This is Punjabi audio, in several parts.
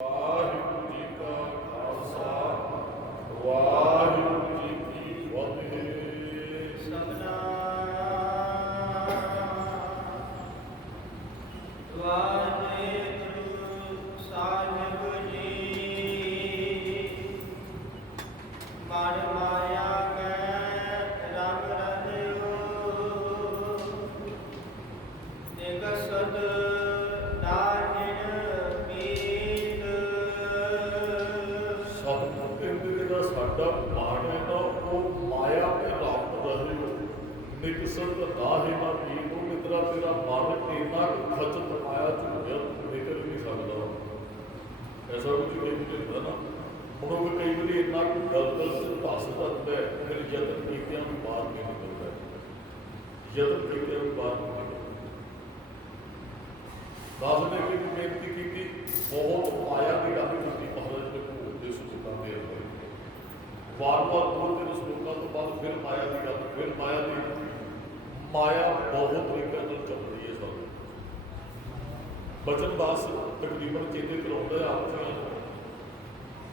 ਵਾਹਿਗੁਰੂ ਜੀ ਕਾ ਖਾਲਸਾ ਵਾਹਿਗੁਰੂ ਜੀ ਕੀ ਫਤਿਹ। ਸਤਿਨਾਮ ਵਾਹਿਗੁਰੂ ਸਾਹਿਬ ਜੀ। ਮਨ ਮਾਇਆ ਕੈ ਰੰਗ ਰਲਿਓ ਨਿਕਸਤ ਜਿਹੜਾ ਸਾਡਾ ਮਨ ਹੈ ਨਾ ਉਹ ਮਾਇਆ ਤੇ ਰੱਬ ਰਹੇ ਨਿਕਸਤ ਰਾਹੇ ਨਾ ਪੀਰ ਉਹ ਮਿੱਤਰਾ ਤੇਰਾ ਮਨ ਇੰਨਾ ਖਚਤ ਮਾਇਆ ਚ ਹੋ ਗਿਆ ਨਿਕਲ ਨਹੀਂ ਸਕਦਾ। ਐਸਾ ਕੁਝ ਨਹੀਂ ਹੁੰਦਾ ਨਾ। ਹੁਣ ਉਹ ਕਈ ਵਾਰੀ ਇੰਨਾ ਕੁ ਗਲਤ ਧਸ ਜਾਂਦਾ ਹੈ ਫਿਰ ਯਤਨ ਕੀਤਿਆਂ ਵੀ ਬਾਹਰ ਨਹੀਂ ਨਿਕਲਦਾ। ਯਤਨ ਕੀਤਿਆਂ ਵੀ ਬਾਹਰ ਨਹੀਂ ਨਿਕਲਦਾ। ਦਾਸ ਨੇ ਵੀ ਬੇਨਤੀ ਕੀਤੀ ਬਹੁਤ ਮਾਇਆ ਦੀ ਗੱਲ ਕੀਤੀ ਮਹਾਰਾਜ ਦੇ ਭੋਗ ਦੇ ਸੁਚੇਤਾਂ ਦੇ ਅੰਦਰ ਵਾਰ-ਵਾਰ ਦੋ ਤਿੰਨ ਸਲੋਕਾਂ ਤੋਂ ਬਾਅਦ ਫਿਰ ਮਾਇਆ ਦੀ ਗੱਲ ਫਿਰ ਮਾਇਆ ਦੀ ਮਾਇਆ ਬਹੁਤ ਤਰੀਕੇ ਨਾਲ ਚੱਲਦੀ ਹੈ ਸਾਨੂੰ। ਬਚਨ ਦਾਸ ਤਕਰੀਬਨ ਚੇਤੇ ਕਰਾਉਂਦਾ ਆਪ ਜੀ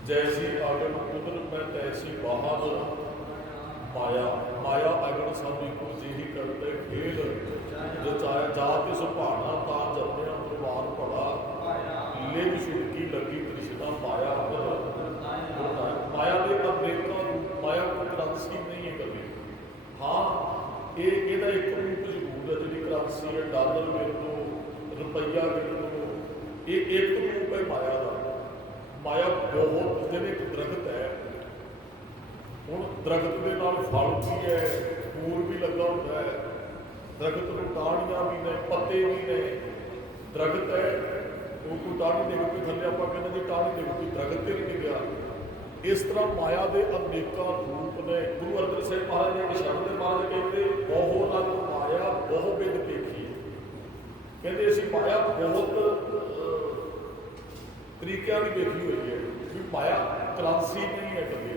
ਜੈਸੀ ਆਗਨ ਕੁਦਰਤ ਮੈਂ ਤੈਸੀ ਬਾਹਰ ਮਾਇਆ ਮਾਇਆ ਅਗਨ ਸਾਡੀ ਕੋ ਜਿਹੀ ਕਰਦੇ ਖੇਲ ਰਚਾਇਆ ਜਾ ਕੇ ਸੁਭਾਣਾ ਤਾਂ ਜਪਿਆ ਪ੍ਰਵਾਨ ਪੜਾ ਲਿਵ ਛੁਟਕੀ ਲੱਗੀ ਤ੍ਰਿਸ਼ਨਾ ਮਾਇਆ ਮਾਇਆ ਦੇ ਅਨੇਕਾਂ ਮਾਇਆ ਕੋਈ ਕਰੰਸੀ ਨਹੀਂ ਹੈ ਕਦੇ। ਹਾਂ ਇਹਦਾ ਇੱਕ ਰੂਪ ਜ਼ਰੂਰ ਹੈ ਜਿਹੜੀ ਕਰੰਸੀ ਹੈ ਡਾਲਰ ਵੇਚ ਲਓ ਰੁਪਈਆ ਵੇਚ ਲਓ ਇਹ ਇੱਕ ਰੂਪ ਹੈ ਮਾਇਆ ਦਾ। ਮਾਇਆ ਬਹੁਤ ਜਿਵੇਂ ਇੱਕ ਦਰਖਤ ਹੈ। ਹੁਣ ਦਰਖਤ ਦੇ ਨਾਲ ਫਲ ਵੀ ਹੈ ਫੂਲ ਵੀ ਲੱਗਾ ਹੁੰਦਾ ਹੈ। ਦਰਖਤ ਨੂੰ ਟਾਹਣੀਆਂ ਵੀ ਨੇ ਪੱਤੇ ਵੀ ਨੇ। ਦਰਖਤ ਹੈ ਉਹ ਕੋਈ ਟਾਹਣੀ ਦੇ ਕੇ ਥੱਲੇ ਆਪਾਂ ਕਹਿੰਦੇ ਜੀ ਟਾਹਣੀ ਦੇ ਕੋਈ ਦਰਖਤ ਤੇ ਨਹੀਂ ਡਿੱਗਿਆ। ਇਸ ਤਰ੍ਹਾਂ ਮਾਇਆ ਦੇ ਅਨੇਕਾਂ ਰੂਪ ਨੇ। ਗੁਰੂ ਅਰਜਨ ਸਾਹਿਬ ਮਹਾਰਾਜ ਨੇ ਸ਼ਬਦ ਮਹਾਰਾਜ ਕਹਿੰਦੇ ਬਹੁ ਰੰਗ ਮਾਇਆ ਬਹੁ ਬਿਦ ਦੇਖੀ। ਕਹਿੰਦੇ ਅਸੀਂ ਮਾਇਆ ਬਹੁਤ ਤਰੀਕਿਆਂ ਦੀ ਦੇਖੀ ਹੋਈ ਹੈ ਵੀ ਮਾਇਆ ਕਰੰਸੀ ਨਹੀਂ ਹੈ ਕਦੇ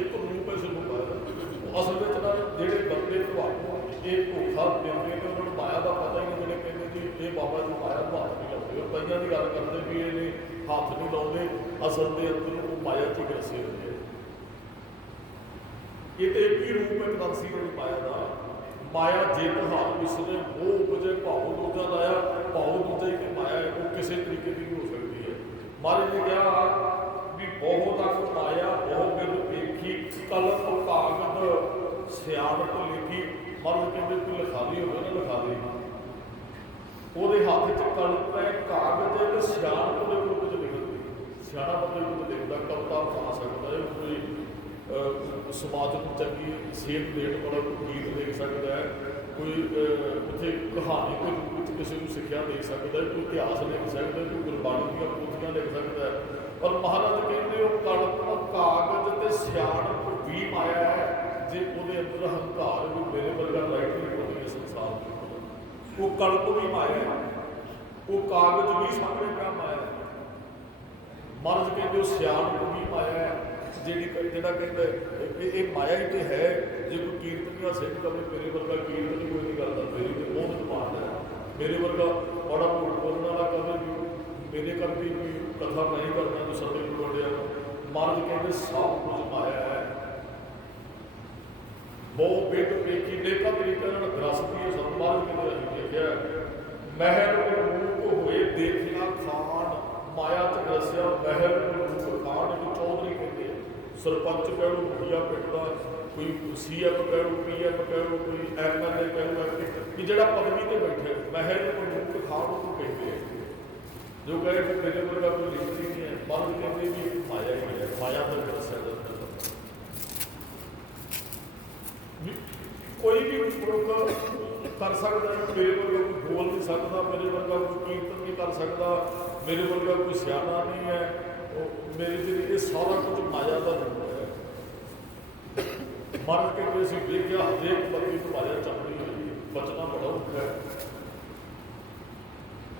ਇੱਕ ਰੂਪ ਹੈ ਸਾਨੂੰ ਮਾਇਆ। ਅਸਲ ਵਿੱਚ ਨਾ ਜਿਹੜੇ ਬੰਦੇ ਤੁਹਾਨੂੰ ਇਹ ਧੋਖਾ ਦਿੰਦੇ ਨੇ ਉਹਨਾਂ ਨੂੰ ਮਾਇਆ ਦਾ ਪਤਾ ਹੀ ਨਹੀਂ। ਜਿਹੜੇ ਕਹਿੰਦੇ ਜੀ ਇਹ ਬਾਬਾ ਜੀ ਮਾਇਆ ਨੂੰ ਹੱਥ ਨਹੀਂ ਲਾਉਂਦੇ ਉਹ ਕਈਆਂ ਦੀ ਗੱਲ ਕਰਦੇ ਵੀ ਇਹਨੇ ਹੱਥ ਨਹੀਂ ਲਾਉਂਦੇ ਅਸਲ ਦੇ ਅੰਦਰ ਉਹ ਮਾਇਆ 'ਚ ਗਰਸੇ ਹੁੰਦੇ ਆ। ਇਹ ਤੇ ਇੱਕ ਹੀ ਰੂਪ ਹੈ ਕਰੰਸੀ ਜਿਹੜੀ ਮਾਇਆ ਦਾ। ਮਾਇਆ ਜੇ ਹਾਲ ਵਿਸਰੇ ਉਹ ਉਪਜੇ ਭਾਉ ਦੂਜਾ ਲਾਇਆ ਭਾਉ ਦੂਜਾ ਹੀ ਤੇ ਮਾਇਆ ਹੈ ਉਹ ਕਿਸੇ ਤਰੀਕੇ ਦੀ ਹੋ ਸਕਦੀ ਹੈ। ਮਹਾਰਾਜ ਨੇ ਕਿਹਾ ਵੀ ਬਹੁਤ ਤੱਕ ਮਾਇਆ ਬਹੁਤ ਮੈਨੂੰ ਦੇਖੀ ਕਲਮ ਕਾਗਜ਼ ਸਿਆਣਪ ਲਿਖੀ। ਮਹਾਰਾਜ ਕਹਿੰਦੇ ਕੋਈ ਲਿਖਾਰੀ ਹੋਵੇ ਨਾ ਲਿਖਾਰੀ ਉਹਦੇ ਹੱਥ 'ਚ ਕਲਮ ਹੈ ਕਾਗਜ਼ ਹੈ ਤੇ ਸਿਆਣਪ ਦੇ ਰੂਪ 'ਚ ਲਿਖਦੀ। ਸਿਆਣਾ ਮਤਲਬ ਉਹ ਲਿਖਦਾ ਕਵਿਤਾ ਬਣਾ ਸਕਦਾ ਹੈ ਕੋਈ ਸਮਾਜ ਨੂੰ ਚੰਗੀ ਸੇਧ ਦੇਣ ਵਾਲਾ ਕੋਈ ਗੀਤ ਲਿਖ ਸਕਦਾ ਹੈ ਕੋਈ ਉੱਥੇ ਕਹਾਣੀ ਦੇ ਰੂਪ ਵਿੱਚ ਕਿਸੇ ਨੂੰ ਸਿੱਖਿਆ ਦੇ ਸਕਦਾ ਹੈ ਕੋਈ ਇਤਿਹਾਸ ਲਿਖ ਸਕਦਾ ਕੋਈ ਗੁਰਬਾਣੀ ਦੀਆਂ ਪੋਥੀਆਂ ਲਿਖ ਸਕਦਾ ਹੈ। ਪਰ ਮਹਾਰਾਜ ਕਹਿੰਦੇ ਉਹ ਕਲਮ ਕਾਗਜ਼ ਤੇ ਸਿਆਣਪ ਵੀ ਮਾਇਆ ਹੈ। ਜੇ ਉਹਦੇ ਅੰਦਰ ਹੰਕਾਰ ਵੀ ਮੇਰੇ ਵਰਗਾ ਰਾਈਟਿੰਗ ਹੋਣੀ ਹੈ ਸੰਸਾਰ ਦੇ ਉਹ ਕਲਪ ਵੀ ਮਾਇਆ ਹੈ ਉਹ ਕਾਗਜ਼ ਵੀ ਸਾਹਮਣੇ ਪਿਆ ਮਾਇਆ ਹੈ। ਮਹਾਰਾਜ ਕਹਿੰਦੇ ਉਹ ਸਿਆਣਪ ਵੀ ਮਾਇਆ ਹੈ ਜਿਹੜਾ ਕਹਿੰਦਾ ਇਹ ਮਾਇਆ ਹੀ ਤੇ ਹੈ। ਜੇ ਕੋਈ ਕੀਰਤਨੀਆ ਸਿੰਘ ਕਵੇ ਮੇਰੇ ਵਰਗਾ ਕੀਰਤਨ ਕੋਈ ਨਹੀਂ ਕਰਦਾ ਮੇਰੀ ਤੇ ਬਹੁਤ ਕਮਾਲ ਹੈ। ਮੇਰੇ ਵਰਗਾ ਬੜਾ ਝੂਠ ਬੋਲਣ ਵਾਲਾ ਕਵੇ ਵੀ ਮੇਰੇ ਕਰਕੇ ਕੋਈ ਕਥਾ ਨਹੀਂ ਕਰਨਾ ਜੋ ਸਭੇ ਨੂੰ ਲੋੜਿਆ। ਮਹਾਰਾਜ ਕਹਿੰਦੇ ਸਭ ਕੁਝ ਮਾਇਆ ਹੈ। ਬਹੁਤ ਬੇਟ ਵੇਖੀ ਨੇਕਾਂ ਤਰੀਕੇ ਨਾਲ ਗ੍ਰਸਤੀ ਹੈ। ਸਭ ਮਹਾਰਾਜ ਕਹਿੰਦੇ ਅਸੀਂ ਦੇਖਿਆ ਮਹਿਰ ਰੂਪ ਹੋਏ ਦੇਖਿਆ ਖਾਨ ਮਾਇਆ ਚ ਗ੍ਰਸਿਆ ਮਹਿਰ ਰੂਪ ਖਾਨ ਇੱਕ ਚੌਧਰੀ ਕਹਿੰਦੇ ਸਰਪੰਚ ਕਹਿ ਲਓ ਮੁਖੀਆ ਪਿੰਡ ਦਾ ਕੋਈ CM ਕਹਿ ਲਓ PM ਕਹਿ ਲਓ ਕੋਈ MLA ਕਹਿ ਲਓ ਕਿ ਜਿਹੜਾ ਪਦਵੀ ਤੇ ਬੈਠੇ ਮਹਿਰ ਰੂਪ ਖਾਨ ਨੂੰ ਕਹਿੰਦੇ ਜੋ ਕਹੇ ਕਿ ਮੇਰੇ ਵਰਗਾ ਕੋਈ ਲਿਖਤੀ ਨਹੀਂ ਹੈ। ਮਨ ਕਹਿੰਦੇ ਵੀ ਮਾਇਆ ਹੀ ਹੈ ਮਾਇਆ ਦਾ ਗ੍ਰਸਿਆ ਜਾਂਦਾ। ਕੋਈ ਵੀ ਮਨੁੱਖ ਕਰ ਸਕਦਾ ਹੈ ਮੇਰੇ ਵਰਗਾ ਕੋਈ ਬੋਲ ਨਹੀਂ ਸਕਦਾ ਮੇਰੇ ਵਰਗਾ ਕੋਈ ਕੀਰਤਨ ਨਹੀਂ ਕਰ ਸਕਦਾ ਮੇਰੇ ਵਰਗਾ ਕੋਈ ਸਿਆਣਾ ਨਹੀਂ ਹੈ। ਉਹ ਮੇਰੀ ਜਿਹੜੀ ਇਹ ਸਾਰਾ ਕੁਝ ਮਾਇਆ ਦਾ ਰੂਪ ਹੈ। ਮਰ ਕੇ ਅਸੀਂ ਵੇਖਿਆ ਹਰੇਕ ਬੰਦੇ ਨੂੰ ਮਾਇਆ ਚੱਲਦੀ ਹੋਈ ਬਚਣਾ ਬੜਾ ਔਖਾ ਹੈ।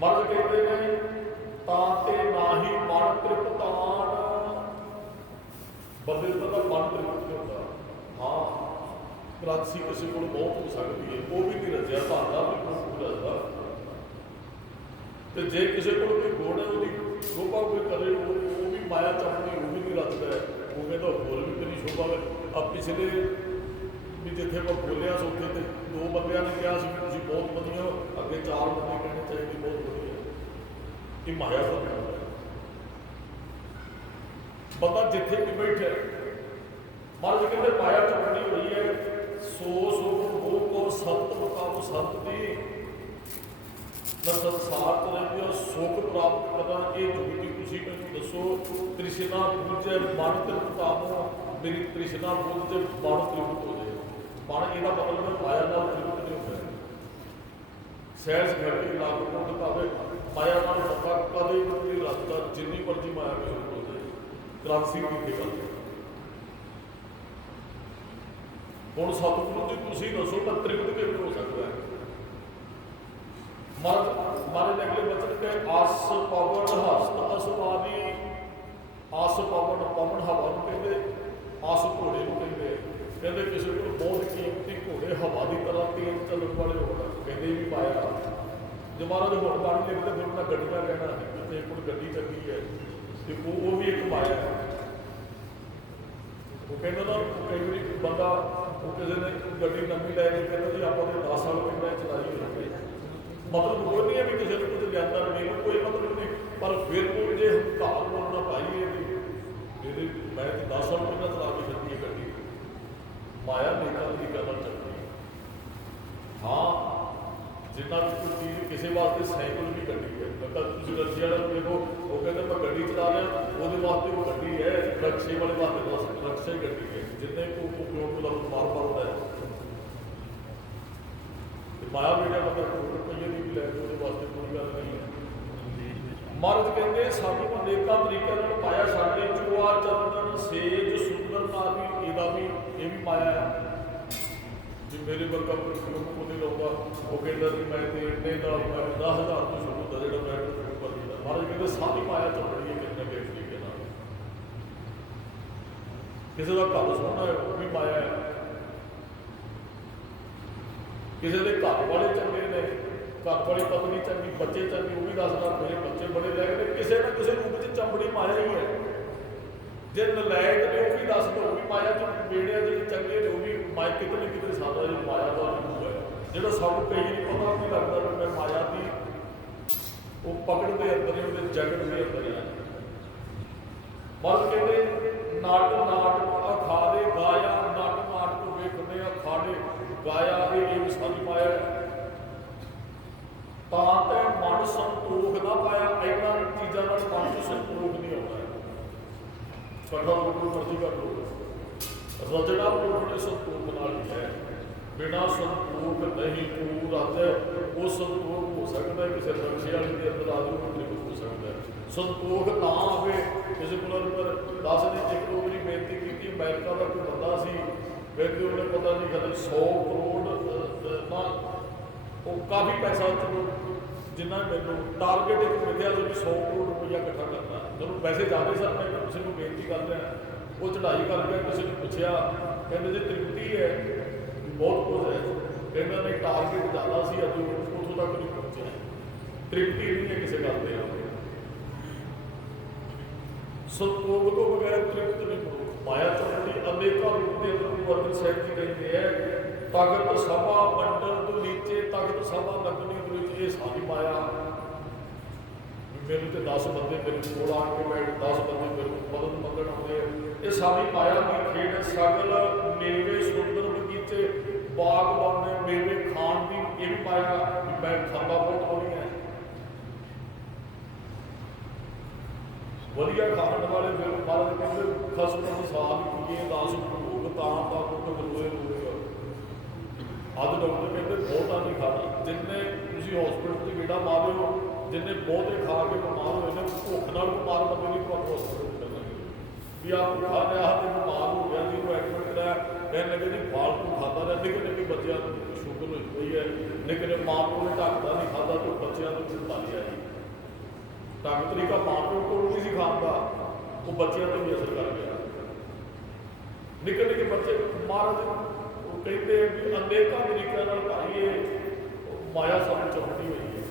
ਮਰਦ ਕਹਿੰਦੇ ਨੇ ਤਾਂ ਤੇ ਨਾ ਹੀ ਮਨ ਤ੍ਰਿਪਤਾਨ ਬੰਦੇ ਦਾ ਮਨ ਤ੍ਰਿਪਤ ਹੁੰਦਾ। ਹਾਂ ਕਰੰਸੀ ਕਿਸੇ ਕੋਲ ਬਹੁਤ ਹੋ ਸਕਦੀ ਹੈ ਉਹ ਵੀ ਨਹੀਂ ਰਜਿਆ ਭਾਂਡਾ ਵੀ ਬਹੁਤ ਰਜਦਾ ਤੇ ਜੇ ਕਿਸੇ ਕੋਲ ਕੋਈ ਗੁਣ ਹੈ ਉਹਦੀ ਸ਼ੋਭਾ ਕੋਈ ਕਦੇ ਉਹ पर पिछले भी जिथे मैं बोलिया सो उत्थे ते 2 बंदियां ने कहा कि तुसीं बहुत वधिया, अगे 4 बंदे कहने चाहिए बहुत वधिया। कि माया का बंदा जिथे भी बैठे महाराज कहते माया तो बनी हुई है। सो वो को संत बताओ संत दी न संसार तो रहती और सुख प्राप्त करना ये जुगती तुसी मैनूं दसो। तृष्णा पूजे मन तृप्तामो, मेरी तृष्णा पूजे मन तृप्त हो जाए। मन ਇਹਦਾ मतलब है माया नाल तृप्त नहीं होता। सैर सपाटे लागू होने भावे माया नाल पता कदे भी रस्ता जिन्नी मर्जी माया में हो जाए क्रांति की गल। ਹੁਣ ਸਤਿਗੁਰੂ ਜੀ ਤੁਸੀਂ ਦੱਸੋ ਮੈਂ ਤ੍ਰਿਪਤ ਕਿਵੇਂ ਹੋ ਸਕਦਾ ਹੈ। ਮਾਰੇ ਦੇ ਅਗਲੇ ਬਚਨ ਕੇ ਆਸ ਪਵਨ ਹਸਤ ਅਸਵਾਦੀ। ਆਸ ਪਵਨ ਪਵਨ ਹਵਾ ਨੂੰ ਕਹਿੰਦੇ, ਆਸ ਘੋੜੇ ਨੂੰ ਕਹਿੰਦੇ। ਕਹਿੰਦੇ ਕਿਸੇ ਕੋਲ ਬਹੁਤ ਕੀਮਤੀ ਘੋੜੇ ਹਵਾ ਦੀ ਤਰ੍ਹਾਂ ਤੇਜ਼ ਚੱਲਣ ਵਾਲੇ ਹੋਣ, ਕਹਿੰਦੇ ਵੀ ਪਾਇਆ। ਜੇ ਮਹਾਰਾਜ ਹੁਣ ਬਾਣੀ ਲਿਖਦੇ ਫਿਰ ਤਾਂ ਗੱਡੀਆਂ ਕਹਿਣਾ ਕਿ ਕੋਲ ਗੱਡੀ ਚੱਲੀ ਹੈ ਤੇ ਉਹ ਵੀ ਇੱਕ ਮਾਇਆ ਹੈ। ਉਹ ਕਹਿੰਦਾ ਨਾ ਕਈ ਵਾਰੀ ਬੰਦਾ ਉਹ ਕਿਸੇ ਨੇ ਗੱਡੀ ਨਵੀਂ ਲੈ ਕੇ ਕਹਿੰਦਾ ਜੀ ਆਪਾਂ ਨੇ 10 ਸਾਲ ਪਹਿਲਾਂ ਚਲਾਈ ਹੋਈ ਹੈ। ਮਤਲਬ ਉਹ ਨਹੀਂ ਹੈ ਵੀ ਕਿਸੇ ਨੂੰ ਕੁਝ ਲਿਆਂਦਾ ਨਹੀਂ, ਕੋਈ ਮਤਲਬ ਨਹੀਂ। ਪਰ ਫਿਰ ਉਹ ਜੇ ਹੰਕਾਰ ਬੋਲਣਾ ਪਾਈਏ ਵੀ ਜਿਹੜੇ ਮੈਂ 10 ਸਾਲ ਪਹਿਲਾਂ ਚਲਾ ਕੇ ਛੱਡੀ ਹੈ ਗੱਡੀ, ਮਾਇਆ ਨੇਕਾਂ ਦੀ ਗੱਲ ਚੱਲਦੀ ਹੈ। ਹਾਂ ਜਿੰਨਾ ਵੀ ਕੋਈ ਚੀਜ਼ ਕਿਸੇ ਵਾਸਤੇ ਸਾਈਕਲ ਵੀ ਗੱਡੀ ਹੈ। ਮਤਲਬ ਤੁਸੀਂ ਰੱਸੀ ਵਾਲਾ ਨੂੰ ਦੇਖੋ, ਉਹ ਕਹਿੰਦਾ ਮੈਂ ਗੱਡੀ ਚਲਾ ਰਿਹਾ, ਉਹਦੇ ਵਾਸਤੇ ਉਹ ਗੱਡੀ ਹੈ। ਰਕਸ਼ੇ ਵਾਲੇ ਵਾਸਤੇ ਰਕਸ਼ਾ ਹੀ ਗੱਡੀ ਹੈ। ਜਿੰਨੇ ਕੋ उपयोग का मार पड़ता है माया बेटा मतलब करोड़ रुपये की भी लैके वो वास्ते कोई गल नहीं है। महाराज कहते सानू अनेकों तरीकों माया साढ़े चोआ चंदन सेज सुंदर नारी ਇਹਦਾ भी ये भी माया है। जो मेरे वर्गा कोई को नहीं लाऊंगा वो कहता कि मैं तो इन्ने का मैं 10,000 तो शुरू होता जो मैं शुरू कर दिया। महाराज कहते सारी माया चल रही है कितने किस तरीके किसी का घर सोना है वो भी माया है। किसी के घर वाले चंगे ने, घर वाली पत्नी चंगी, बच्चे चंगे, वो भी दसदा मेरे बच्चे बड़े लैक ने। किसी न किसी रूप में चंबड़ी माया ही है। जे नलैक ने वो भी दस दो वो भी माया च बेड़िया जो चंगे ने वो भी माया कितने कितने सारा जो माया का रूप है। जो सब कई नहीं पता भी लगता भी मैं माया की वो पकड़ के अंदर ही जगत के अंदर है। मर्द कहते नट नाटक अखाड़े गाया, नट नाटक वेखने अखाड़े गाया, ये भी सारी माया है। तां ते मन संतोख ना पाया। इन्होंने चीज़ों का मन च संतोख नहीं होता है। कठा कोई मर्जी कर लो, रजना पूर्ण संतोख नाल ही है। बिना संतोख नहीं को राजे वो संतोख हो सकता है किसी रक्षे वाले के अंदर आदमी को नहीं हो सकता है। संतोख ना आवे किसी को दस ने एक दो बारी बेनती की। अमेरिका का कोई बंदा सी कहते उन्हें पता नहीं कदम 100 करोड़ ना वो काफ़ी पैसा चलो जिन्ना मैंने टारगेट एक मिलया 100 करोड़ रुपया इकट्ठा करना। जो पैसे ज़्यादा सर मैं किसी को बेनती कर रहा वो चढ़ाई कर गया। किसी ने पूछा कहते जी तृप्ति है बहुत कुछ है। कहना नहीं टारगेट ज़्यादा सी अज उतों तक नहीं पहुँचे। तृप्ति नहीं है किसी गल के। संतोख तो बगैर तृप्त नहीं करो। माया चलती अनेकों रूप के अंदर अर्जुन साहिब जी कहते हैं तगत सभा मंडल तो नीचे तगत सभा लगनी तो नीचे ये सारी माया। मेरे तो 10 बंदे मेरे कोल आके बैठ 10 बंदे मेरे को मदद मंगण आते ये सारी माया की खेड। सगल मेवे सुंदर बगीचे बाग लाने मेवे खान की ये भी माया। मैं खाना बहुत होनी है वधिया खाने वाले फिर महाराज कहते खसम साल किए 10 भूख तां का कुट रोए रोएगा। अज डॉक्टर कहते बहुता नहीं खाना। जिन्हें तुम हॉस्पिटल से गेड़ा मारे हो जिन्हें बहुते खा के बीमार हुए हैं भुख नाल बीमार बंदे नहीं तो हॉस्पिटल करना भी आप खा लिया तो बीमार हो गया जी वो एडमिट कराया कहने लगे जी फालतू खाता रहा। निके निके बच्चों को शुगर हुई है लेकिन माँ प्यो ने ढकता नहीं खाता तो बच्चों को चिंता नहीं आई। ढंग तरीका माँ प्यो को नहीं सी खाता वो बच्चों पर भी असर कर गया। निके निके बच्चे महाराज कहते अनेकों तरीकों भाई ये माया सब चलती हुई है।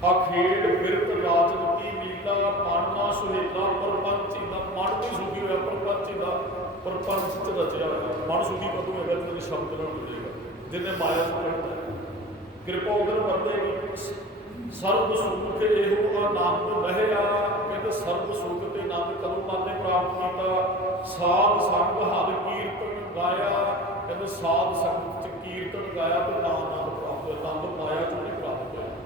ਅਖੇੜ ਬਿਰਤ ਰਾਜਨ ਕੀ ਲੀਲਾ ਮਨ ਨਾ ਸੁਹੇਲਾ ਪਰਪੰਚੀ ਦਾ ਮਨ ਵੀ ਸੁਖੀ ਹੋਇਆ ਪਰਪੰਚੀ ਦਾ ਪਰਪੰਚ ਚ ਰਚਿਆ ਹੋਇਆ ਮਨ ਸੁਖੀ ਕਦੋਂ ਹੈਗਾ ਜਿਹਦੇ ਸ਼ਬਦ ਨਾਲ ਮਿਲੇਗਾ ਜਿਹਨੇ ਮਾਇਆ ਤੋਂ ਕੱਢਦਾ ਕਿਰਪਾ ਉਧਰ ਬੰਦੇ ਦੀ ਸਰਬ ਸੁਖ ਇਹੋ ਆਨੰਦ ਰਹਿਆ ਕਹਿੰਦੇ ਸਰਬ ਸੁਖ ਤੇ ਆਨੰਦ ਕਦੋਂ ਮਾਨੇ ਪ੍ਰਾਪਤ ਕੀਤਾ ਸਾਧ ਸੰਗ ਹਰਿ ਕੀਰਤਨ ਗਾਇਆ ਕਹਿੰਦੇ ਸਾਧ ਸੰਗਤ ਚ ਕੀਰਤਨ ਗਾਇਆ ਤੇ ਨਾਮ ਆਨੰਦ ਪ੍ਰਾਪਤ ਹੋਇਆ ਆਨੰਦ ਮਾਇਆ ਚੋਂ ਨਹੀਂ ਪ੍ਰਾਪਤ ਹੋਇਆ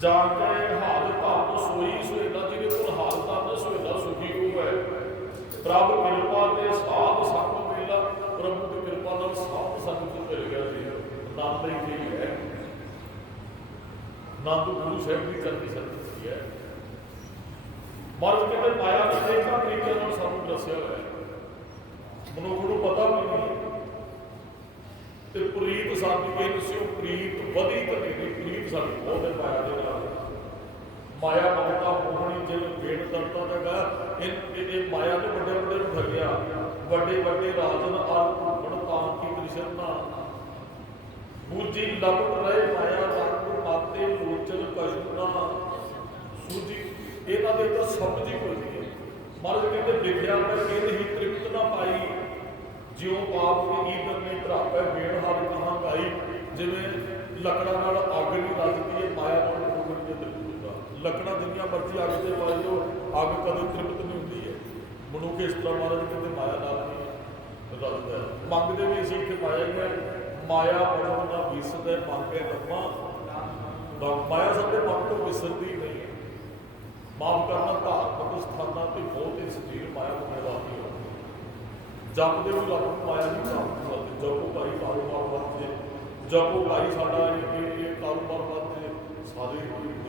ਜਾ ਕੇ ਹਾਲ ਧਨ ਸੋਈ ਸੁਹੇਲਾ ਜਿਹਦੇ ਕੋਲ ਹਾਲ ਧਨ ਸੁਹੇਲਾ ਸੁਖੀ ਉਹ ਹੈ ਪ੍ਰਭ ਕਿਰਪਾ ਤੇ ਸਾਧ ਸੰਗ ਮੇਲਾ ਪ੍ਰਭੂ ਦੀ ਕਿਰਪਾ ਨਾਲ ਸਾਧ ਸੰਗ ਤੋਂ ਮਿਲ ਗਿਆ ਜੀ ਨਾਮ ਦਾ ਹੀ ਹੈ ਨਾਮ ਤੋਂ ਗੁਰੂ ਸਾਹਿਬ ਦੀ ਚਰਨੀ ਸੰਗਤ ਹੈ ਮਰਦ ਕਹਿੰਦੇ ਮਾਇਆ ਦੇ ਅਨੇਕਾਂ ਤਰੀਕਿਆਂ ਨਾਲ ਸਾਨੂੰ ਦੱਸਿਆ ਹੋਇਆ ਮਨੁੱਖ ਨੂੰ ਪਤਾ ਵੀ ਨਹੀਂ ਤੇ ਪ੍ਰੀਤ ਸਾਡੀ ਇਹ ਸੀ ਉਹ ਪ੍ਰੀਤ ਵਧੀ ਕਦੇ ਨਹੀਂ ਪ੍ਰੀਤ ਸਾਡੀ ਬਹੁਤ ਹੈ ਮਾਇਆ ਦੇ ਨਾਲ ਮਾਇਆ ਮਮਤਾ ਮੋਹਣੀ ਜਿਹਨੂੰ ਵੇਣ ਦਰਤਾ ਦਾ ਇਹ ਮਾਇਆ ਦੇ ਵੱਡੇ ਵੱਡੇ ਨੂੰ ਠੱਗਿਆ ਵੱਡੇ ਵੱਡੇ ਰਾਜਨ ਆਲ ਘੁੰਮਣ ਤਾਂ ਕੀ ਤ੍ਰਿਸ਼ਨਾ ਬੂਝੀ ਲਪਟ ਰਹੇ ਮਾਇਆ ਰੰਗ ਮਾਤੇ ਲੋਚਨ ਕਸ਼ੁਨਾ ਸੂਜੀ ਇਹਨਾਂ ਦੇ ਤਾਂ ਸਮਝ ਹੀ ਕੋਈ ਨਹੀਂ ਮਰਦ ਕਹਿੰਦੇ ਵਿਖਿਆ ਮੈਂ ਕਹਿੰਦੇ ਹੀ ਤ੍ਰਿਪਤ ਨਾ ਪਾਈ ਜਿਉ ਬਾਪ ਦੀ ਈਦਰ ਨੇ ਧਰਾਪੈ ਵੇਣ ਹਰ ਕਹਾਂ ਗਾਈ ਜਿਵੇਂ ਲੱਕੜਾਂ ਨਾਲ ਅੱਗ ਨਹੀਂ ਰਲਦੀ ਹੈ ਮਾਇਆ ਨਾਲ ਫੁੱਕਣ ਦੇ ਤ੍ਰਿਪਤ ਹੁੰਦਾ ਲੱਕੜਾਂ ਜਿੰਨੀਆਂ ਮਰਜ਼ੀ ਅੱਗ ਤੇ ਪਾਈ ਜਾਓ ਅੱਗ ਕਦੇ ਤ੍ਰਿਪਤ ਨਹੀਂ ਹੁੰਦੀ ਹੈ ਮਨੁੱਖ ਇਸ ਤਰ੍ਹਾਂ ਮਹਾਰਾਜ ਕਹਿੰਦੇ ਮਾਇਆ ਨਾਲ ਨਹੀਂ ਰਲਦਾ ਮੰਗਦੇ ਵੀ ਅਸੀਂ ਇੱਥੇ ਪਾਇਆ ਗਿਆ ਮਾਇਆ ਮਨੋਂ ਨਾ ਵਿਸਦੇ ਮੰਗੇ ਨੰਮਾ ਮਾਇਆ ਸਾਡੇ ਮਨ ਤੋਂ ਵਿਸਰਦੀ ਨਹੀਂ ਮਾਫ ਕਰਨਾ ਧਾਰਮਿਕ ਸਥਾਨਾਂ ਤੇ ਬਹੁਤ ਹੀ ਸਰੀਰ ਮਾਇਆ ਨੂੰ ਮਿਲਾਤੀ ਹੈ ਜਪਦੇ ਵੀ ਰੱਬ ਨੂੰ ਮਾਇਆ ਨਹੀਂ ਪ੍ਰਾਪਤ ਕਰਦੇ ਜਪੋ ਭਾਈ ਕਾਰੋਬਾਰ ਵਾਸਤੇ ਜਪੋ ਭਾਈ ਸਾਡਾ ਇਹ ਕਾਰੋਬਾਰ ਵਾਸਤੇ ਸਾਰੇ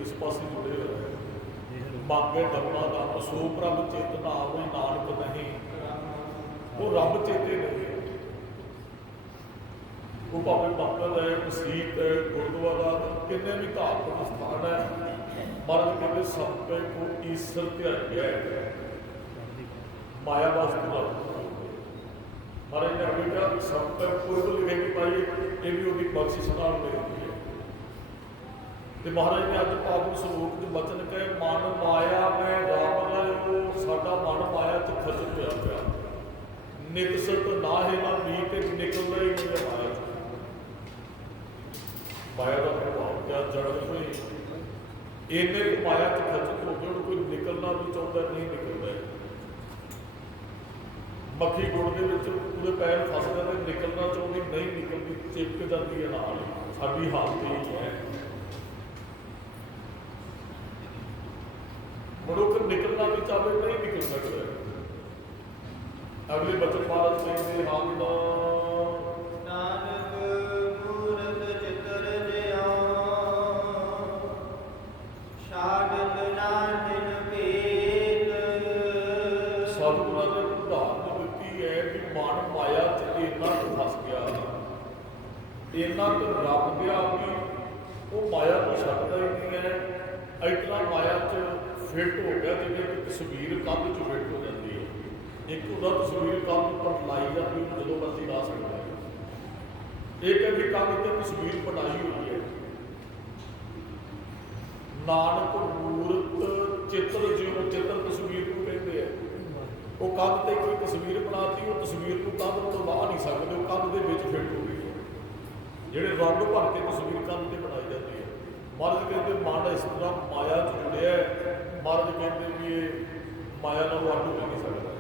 ਇਸ ਪਾਸੇ ਜੁੜੇ ਹੋਏ ਮੰਗੇ ਡੱਬਾ ਦਾ ਸੋ ਪ੍ਰਭ ਚੇਤਨਾ ਹੋਈ ਨਾਨਕ ਨਹੀਂ ਉਹ ਰੱਬ ਚੇਤੇ ਨਹੀਂ ਉਹ ਭਾਵੇਂ ਮੰਗਲ ਹੈ ਮਸੀਤ ਹੈ ਗੁਰਦੁਆਰਾ ਕਿੰਨੇ ਵੀ ਧਾਰਮਿਕ ਸਥਾਨ ਹੈ ਮਰਦ ਕਹਿੰਦੇ ਸਭ ਕੋ ਈਸ਼ਰ ਧਿਆਇਆ ਹੈ ਮਾਇਆ ਵਾਸਤੇ ਰੱਬ ਮਹਾਰਾਜ ਨੇ ਅਭਿਗਾ ਸਭ ਤੋਂ ਪੂਰਬ ਲਿਖੇ ਕਿ ਭਾਈ ਇਹ ਵੀ ਉਹਦੀ ਬਖਸ਼ਿਸ਼ ਨਾਲ ਮਿਲਦੀ ਹੈ ਤੇ ਮਹਾਰਾਜ ਨੇ ਅੱਜ ਪਾਵਨ ਸਰੂਪ ਦੇ ਬਚਨ ਕਹੇ ਮਨ ਮਾਇਆ ਮੈਂ ਰਾਮ ਲਾਇਓ ਸਾਡਾ ਮਨ ਮਾਇਆ ਚ ਖਚਰ ਪਿਆ ਪਿਆ ਨਿਕਸਤ ਨਾ ਹੈ ਨਾ ਵੀ ਤੇ ਨਿਕਲਦਾ ਹੀ ਨਹੀਂ ਮਾਇਆ ਚ ਮਾਇਆ ਦਾ ਪ੍ਰਭਾਵ ਕਿਆ ਜੜ ਹੋਈ ਇਹਨੇ ਮਾਇਆ ਚ ਖਚਰ ਹੋ ਗਿਆ ਕੋਈ ਨਿਕਲਣਾ ਵੀ ਚਾਹੁੰਦਾ ਨਹੀਂ ਨਿਕਲਦਾ ਮੱਖੀ ਗੁੜ ਦੇ ਵਿੱਚ ਉਹਦੇ ਪੈਰ ਫਸ ਜਾਂਦੇ ਨਿਕਲਣਾ ਚਾਹੁੰਦੀ ਨਹੀਂ ਨਿਕਲਦੀ ਚਿਪਕ ਜਾਂਦੀ ਹੈ ਨਾਲ ਸਾਡੀ ਹਾਲਤ ਇਹ ਹੈ ਮਨੁੱਖ ਨਿਕਲਣਾ ਵੀ ਚਾਹੇ ਨਹੀਂ ਨਿਕਲ ਸਕਦਾ ਅਗਲੇ ਬਚਨ ਮਹਾਰਾਜ ਕਹਿੰਦੇ ਹਨ ਨਾਨਕ ਮੂਰਤ ਚਿਤਰ ਜਿਉ ਸਾਗਤ ਨਾ ਦਿਨ ਭੇਦ ਸਤਿਗੁਰਾਂ ਨੇ ਉਦਾਹਰਨ ਦਿੱਤੀ ਹੈ ਕਿ ਮਨ ਮਾਇਆ ਚ ਇੰਨਾ ਫਸ ਗਿਆ ਇੰਨਾ ਕੁ ਰੱਬ ਗਿਆ ਵੀ ਉਹ ਮਾਇਆ ਨੂੰ ਛੱਡਦਾ ਹੀ ਨਹੀਂ ਹੈ ਇਤਨਾ ਮਾਇਆ ਚ ਫਿੱਟ ਹੋ ਗਿਆ ਜਿਵੇਂ ਕਿ ਤਸਵੀਰ ਕੰਧ ਚ ਫਿੱਟ ਹੋ ਜਾਂਦੀ ਹੈ ਇੱਕ ਉਹਦਾ ਤਸਵੀਰ ਕੰਧ ਉੱਪਰ ਲਾਈ ਜਾਂਦੀ ਜਦੋਂ ਮਰਜ਼ੀ ਲਾ ਸਕਦਾ ਹੈ ਇਹ ਕਹਿੰਦੀ ਕੰਧ ਤੇ ਤਸਵੀਰ ਬਣਾਈ ਹੋਈ ਹੈ ਨਾਨਕ ਮੂਰਤ ਚਿੱਤਰ ਜਿਉ ਚਿੱਤਰ ਤਸਵੀਰ ਨੂੰ ਕਹਿੰਦੇ ਆ ਉਹ ਕੰਧ ਤੇ ਕੋਈ ਤਸਵੀਰ ਬਣਾਤੀ ਉਹ ਤਸਵੀਰ ਨੂੰ ਕੰਧ ਤੋਂ ਲਾ ਨਹੀਂ ਸਕਦੇ ਉਹ ਕੰਧ ਦੇ ਵਿੱਚ ਫਿੱਟ ਹੋ ਗਈ ਹੈ ਜਿਹੜੇ ਰੰਗ ਭਰ ਕੇ ਤਸਵੀਰ ਕੰਧ ਤੇ ਬਣਾਈ ਜਾਂਦੀ ਹੈ ਮਰਦ ਕਹਿੰਦੇ ਮਨ ਇਸ ਤਰ੍ਹਾਂ ਮਾਇਆ ਚ ਜੁੜਿਆ ਮਰਦ ਕਹਿੰਦੇ ਵੀ ਇਹ ਮਾਇਆ ਨਾਲ ਵੱਡ ਹੋ ਨਹੀਂ ਸਕਦਾ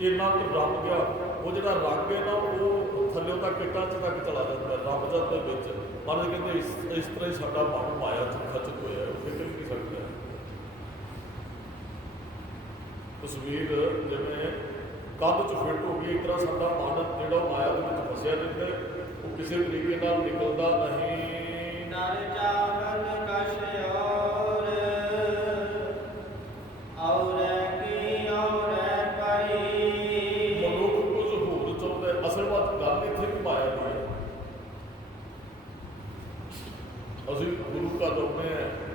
ਇੰਨਾ ਕੁ ਰੱਬ ਗਿਆ ਉਹ ਜਿਹੜਾ ਰੰਗ ਹੈ ਨਾ ਉਹ ਥੱਲੇ ਤੱਕ ਕਿੱਟਾਂ ਚ ਤੱਕ ਚਲਾ ਜਾਂਦਾ ਰੱਬ ਜਦ ਦੇ ਵਿੱਚ ਮਰਦ ਕਹਿੰਦੇ ਇਸ ਤਰ੍ਹਾਂ ਹੀ ਸਾਡਾ ਮਨ ਮਾਇਆ ਚ ਖਚਤ ਹੋਇਆ ਉਹ ਨਿਕਲ ਨਹੀਂ ਸਕਦਾ ਤਸਵੀਰ ਜਿਵੇਂ ਕੰਧ ਚ ਫਿੱਟ ਹੋ ਗਈ ਇਸ ਤਰ੍ਹਾਂ ਸਾਡਾ ਮਨ ਜਿਹੜਾ ਮਾਇਆ ਦੇ ਵਿੱਚ ਫਸਿਆ ਰਹਿੰਦਾ ਉਹ ਕਿਸੇ ਤਰੀਕੇ ਨਾਲ ਨਿਕਲਦਾ ਨਹੀਂ ਨਰ ਚਾਹਤ ਕਛ ਔਰ ਕੀ ਔਰ ਪਾਈ ਮਨੁੱਖ ਕੁਝ ਹੋਰ ਚਾਹੁੰਦਾ ਅਸਲ ਬਾਤ ਗੱਲ ਇੱਥੇ ਵੀ ਮਾਇਆ ਦੀ ਹੈ ਅਸੀਂ ਗੁਰੂ ਘਰ ਚਾਹੁੰਦੇ ਹਾਂ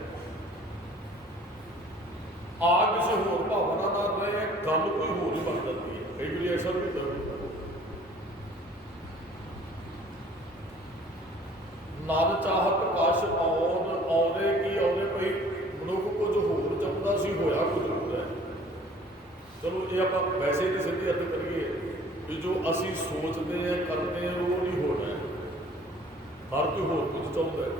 ਆ ਕਿਸੇ ਹੋਰ ਭਾਵਨਾ ਨਾਲ ਰਹੇ ਗੱਲ ਕੋਈ ਹੋਰ ਹੀ ਬਣ ਜਾਂਦੀ ਹੈ ਕਈ ਵਾਰੀ ਐਸਾ ਵੀ ਹੁੰਦਾ ਨਰ ਚਾਹਤ ਕਛ ਔਰ ਔਰੇ ਕੀ ਔਰੇ ਭਈ ਮਨੁੱਖ ਕੁਝ ਹੋਰ ਚਾਹੁੰਦਾ ਸੀ, ਹੋਇਆ ਕੁਝ ਹੋਰ ਹੈ। ਚਲੋ ਇਹ ਆਪਾਂ ਵੈਸੇ ਹੀ ਸਿੱਧੀ ਅਰਥ ਕਰੀਏ ਵੀ ਜੋ ਅਸੀਂ ਸੋਚਦੇ ਹਾਂ ਕਰਦੇ ਹਾਂ ਉਹ ਨਹੀਂ ਹੋਣਾ ਹੈ। ਹਰ ਕੋਈ ਹੋਰ ਕੁਝ ਚਾਹੁੰਦਾ ਹੈ।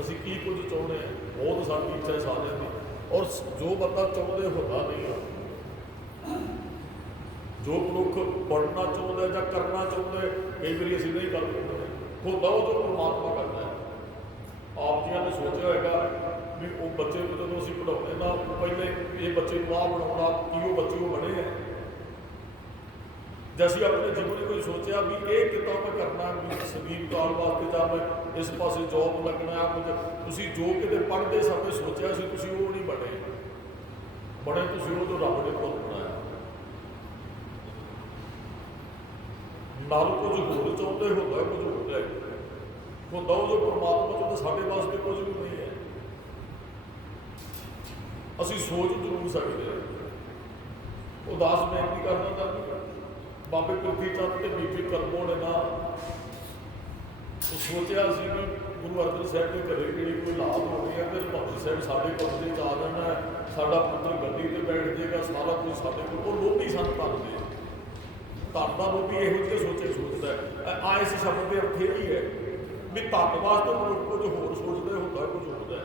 ਅਸੀਂ ਕੀ ਕੁਝ ਚਾਹੁੰਦੇ ਹਾਂ, ਬਹੁਤ ਸਾਡੀ ਇੱਛਾ ਹੈ ਸਾਰਿਆਂ ਦੀ, ਔਰ ਜੋ ਬੰਦਾ ਚਾਹੁੰਦੇ ਹੁੰਦਾ ਨਹੀਂ ਹੈ। ਜੋ ਮਨੁੱਖ ਪੜ੍ਹਨਾ ਚਾਹੁੰਦਾ ਜਾਂ ਕਰਨਾ ਚਾਹੁੰਦਾ, ਕਈ ਵਾਰੀ ਅਸੀਂ ਨਹੀਂ ਕਰ ਪਾਉਂਦੇ, ਹੁੰਦਾ ਉਹ ਜੋ ਪਰਮਾਤਮਾ ਕਰਦਾ ਹੈ। ਆਪ ਜੀਆਂ ਨੇ ਸੋਚਿਆ ਹੋਏਗਾ ਵੀ ਉਹ ਬੱਚੇ ਨੂੰ ਜਦੋਂ ਅਸੀਂ ਪੜ੍ਹਾਉਂਦੇ ਨਾ, ਪਹਿਲੇ ਇਹ ਬੱਚੇ ਨੂੰ ਆਹ ਬਣਾਉਣਾ, ਕੀ ਉਹ ਬੱਚੇ ਉਹ ਬਣੇ ਹੈ। ਜੇ ਅਸੀਂ ਆਪਣੇ ਜੀਵਨ ਕੋਈ ਸੋਚਿਆ ਵੀ ਇਹ ਕਿੱਦਾਂ ਮੈਂ ਕਰਨਾ, ਵੀ ਸੰਗੀਤ ਗਾਉਣ ਵਾਸਤੇ ਜਾਂ ਮੈਂ ਇਸ ਪਾਸੇ ਜੋਬ ਲੱਗਣਾ, ਕੁਝ ਤੁਸੀਂ ਜੋ ਕਿਤੇ ਪੜ੍ਹਦੇ ਸਮੇਂ ਸੋਚਿਆ ਸੀ, ਤੁਸੀਂ ਉਹ ਨਹੀਂ ਬਣੇ। ਤੁਸੀਂ ਉਹ ਜੋ ਰੱਬ ਨੇ ਖੁਦ ਬਣਾਇਆ। ਨਾਲ ਕੁਝ ਹੋਰ ਚਾਹੁੰਦੇ ਹੁੰਦਾ, ਕੁਝ ਹੋਰ ਹੈ ਹੁੰਦਾ ਉਹ ਜੋ ਪਰਮਾਤਮਾ ਚਾਹੁੰਦਾ ਸਾਡੇ ਵਾਸਤੇ ਕੁਝ ਵੀ ਨਹੀਂ ਹੈ। ਅਸੀਂ ਸੋਚ ਜ਼ਰੂਰ ਸਕਦੇ ਹਾਂ। ਉਦਾਸ ਬੇਨਤੀ ਕਰਦਾ ਤਾਂ ਬਾਬੇ ਪ੍ਰਿਥੀ ਚੰਦ ਤੇ ਬੀਬੀ ਕਰਮੋਂ ਨੇ ਨਾ ਸੋਚਿਆ ਸੀ ਕਿ ਗੁਰੂ ਅਰਜਨ ਸਾਹਿਬ ਦੇ ਘਰੇ ਜਿਹੜੀ ਕੋਈ ਲਾਭ ਹੋਣੀ ਹੈ ਤੇ ਭਗਤ ਸਾਹਿਬ ਸਾਡੇ ਕਬਜ਼ੇ 'ਚ ਆ ਜਾਣਾ, ਸਾਡਾ ਪੁੱਤਰ ਗੱਦੀ ਤੇ ਬੈਠ ਜਾਏਗਾ, ਸਾਰਾ ਕੁਝ ਸਾਡੇ ਕੋਲ। ਉਹ ਲੋਭੀ ਸਨ ਧਨ ਦਾ ਲੋਭੀ ਇਹੋ ਜਿਹੇ ਸੋਚਦਾ ਹੈ। ਆ ਇਸ ਸ਼ਬਦ ਦੇ ਅਰਥ ਇਹ ਹੀ ਹੈ ਵੀ ਧਨ ਵਾਸਤੇ ਮਨੁੱਖ ਕੁਝ ਹੋਰ ਸੋਚਦੇ ਹੁੰਦਾ, ਕੁਝ ਹੁੰਦਾ ਹੈ।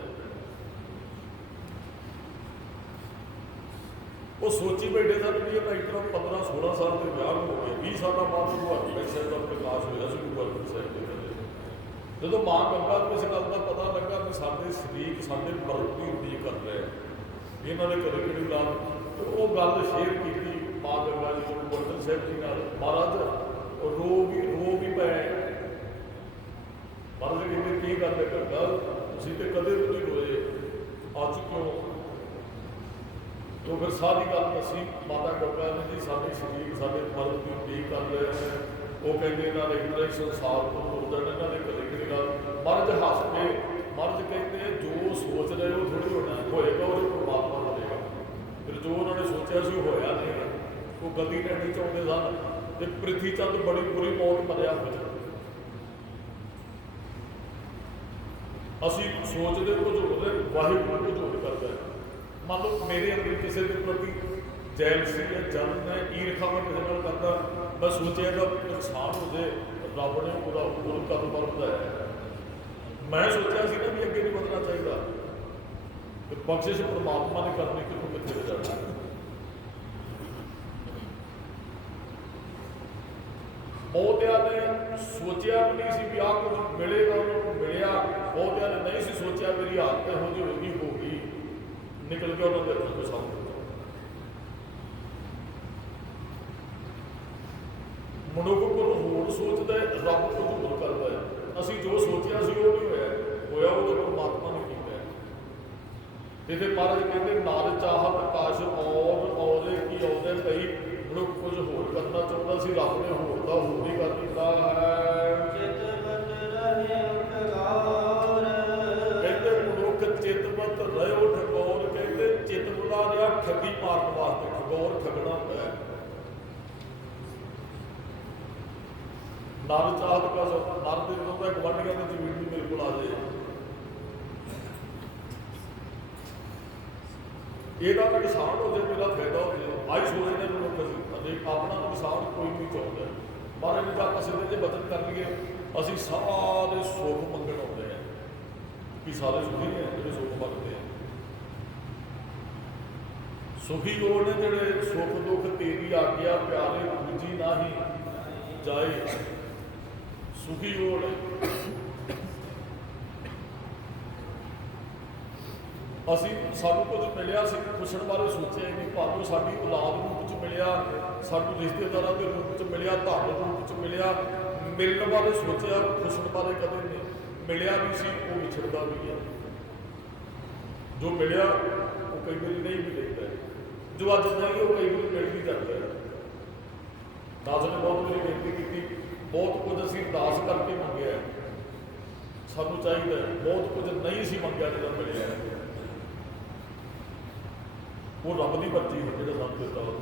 ਉਹ ਸੋਚੀ ਬੈਠੇ ਸਨ ਵੀ ਇਹ ਇੱਕ 15-16 ਸਾਲ ਦੇ ਵਿਆਹ ਹੋ ਗਏ, 20 ਸਾਲਾਂ ਬਾਅਦ ਗੁਰੂ ਹਰਗੋਬਿੰਦ ਸਾਹਿਬ ਦਾ ਪ੍ਰਕਾਸ਼ ਹੋਇਆ ਸੀ। ਗੁਰੂ ਹਰਗੋਬਿੰਦ ਸਾਹਿਬ ਦੇ ਜਦੋਂ ਮਾਂ ਗੰਗਾ ਨੂੰ ਇਸ ਗੱਲ ਦਾ ਪਤਾ ਲੱਗਾ ਵੀ ਸਾਡੇ ਸ਼ਰੀਕ ਸਾਡੇ ਮਰਨ ਦੀ ਉਡੀਕ ਕਰ ਰਹੇ, ਇਹਨਾਂ ਦੇ ਘਰੇ ਕਿਹੜੀ ਗੱਲ, ਉਹ ਗੱਲ ਸ਼ੇਅਰ ਕੀਤੀ ਮਾਂ ਗੰਗਾ ਜੀ ਗੁਰੂ ਅਰਜਨ ਸਾਹਿਬ ਜੀ ਨਾਲ। ਮਹਾਰਾਜ ਰੋ ਵੀ ਪਏ। ਮਹਾਰਾਜ ਕਹਿੰਦੇ ਕੀ ਗੱਲ ਹੈ ਘੰਟਾ, ਤੁਸੀਂ ਤੇ ਕਦੇ ਵੀ ਨਹੀਂ ਰੋਏ, ਅੱਜ ਕਿਉਂ? तो फिर सारी गल दसी माता गंगा ने जी, साढ़े शरीर साढ़े मर्द की उਡੀਕ कर रहे हैं। वो कहते इन्होंने इतना संसार को तोड़ देना, इन्होंने घरे कि गल। मर्द हस के मर्द कहते जो सोच रहे हो थोड़ी होना होएगा, वो परमात्मा करेगा। फिर जो उन्होंने सोचा सी होया नहीं, वो गद्दी लैनी चाहते सन। तो प्रिथी चंद बड़ी बुरी मौत मरिया होया। असी सोचते कुछ होते, वाहिगुरू कुछ होर करता है। मान लो मेरे अंदर किसी के प्रति जैलसी है, जलन है, ईर्खा मैं किसी नाल करता, मैं सोचा इसका नुकसान हो जाए, रब ने पूरा पूरा कदम बताया। मैं सोचा सी ना भी अगे नहीं बढ़ना चाहिए, तो बख्शिश परमात्मा ने करनी कि कितने जाना। बहुतिया ने सोचा भी नहीं सी भी आ कुछ मिलेगा, उन्होंने मिलिया। बहुतिया ने नहीं सी सोचा मेरी हालत हो जी होगी, निकल गया उन्होंने हथों को सब। मनुख को होर सोचता है, रब कुछ होर करता है। असी जो सोचा सी वो नहीं होया, वो तो परमात्मा ने किया। इतने महाराज कहते नर चाहत कछ औरे की औरे कई, मनुख कुछ होर करना चाहता सी, रब ने होर का होर ही कर दिता है। कहते मनुख चितवत रहे उठ गौर, कहते चित बुला रहा ठगी मारने वास्ते, ठगौर ठगना होता है। नर चाहत का नर के जो गवाढ़िया की जमीन भी मेरे को आ जाए, यदा नुकसान हो जाए, मेरा फायदा हो जाए, आई सोचते मनुख अपना नुकसान कोई नहीं चाहता। महाराज ने आप सिद्धे जे बचन कर लिए, असी सारे सुख मंगण आते हैं कि सारे सुखी हैं जो सुख मंगते हैं। सुखी वो ने जोड़े सुख दुख तेरी आज्ञा प्यारे दूजी ना ही जाए, सुखी वो ने। असी सानू कुछ मिलिया, खुशण बारे सोचा ही नहीं, भावें साडी औलाद रूप च मिलिया, सानू रिश्तेदारों के रूप च मिलिया, धन रूप च मिलिया, मिलने बारे सोचा, खुशण बारे कदे नहीं मिलिया भी सी, वो विछड़ता भी है। जो मिलिया वो कई बार नहीं भी देखता है, जो अज नहीं वो कई बार मिल भी जाता है। दास ने बहुत मेरी बेनती की, बहुत कुछ असी अरदास करके मंगया, सानू चाहिए, बहुत कुछ नहीं सी मंगया जो मिलिया, वो रब की मर्जी है जो सानू दिता हो।